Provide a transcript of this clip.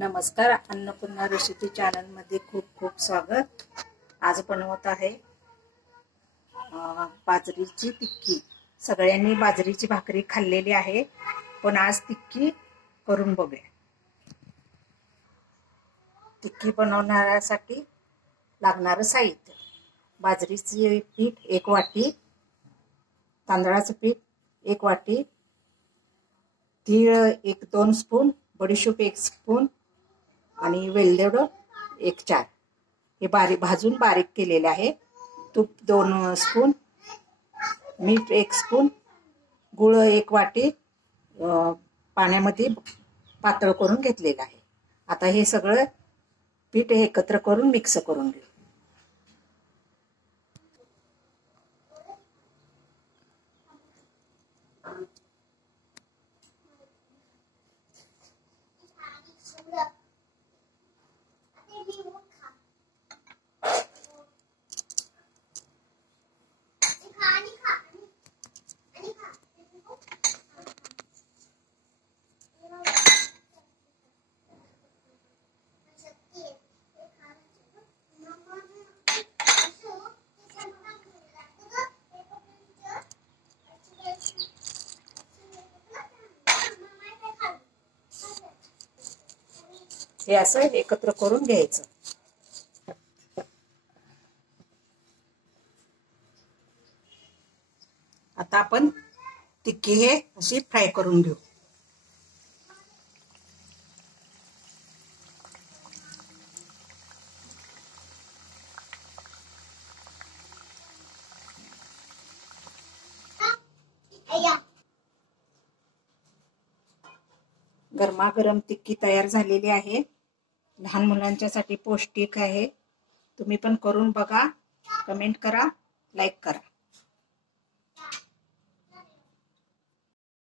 नमस्कार, Annapurna recipe channel मध्ये खूप खूप स्वागत। आज बनवत आहे बाजरीची टिक्की। सगळ्यांनी बाजरीची भाकरी खाल्लेली आहे, पण आज टिक्की करून बघूया। टिक्की बनवण्यासाठी लागणारे साहित्य: बाजरीचे पीठ 1 वाटी, तांदळाचे पीठ 1 वाटी, तीळ 1-2 स्पून, बडीशेप 1 स्पून आणि वेलदोडे 1-4 हे भाजून बारीक केलेले आहे। तूप 2 स्पून, मीठ 1 स्पून, गुळ 1 वाटी पाण्यामध्ये पातळ करून घेतलेला आहे। आता हे सगळं पीठ एकत्र करून मिक्स करून घेऊ। हे असं एकत्र करून घ्यायचं। आता आपण टिक्की हे अशी फ्राय करून घेऊ। गरमागरम टिक्की तयार झालेली आहे। लहान मुलांच्यासाठी पौष्टिक आहे। तुम्ही पण करून बघा, कमेंट करा, लाईक करा।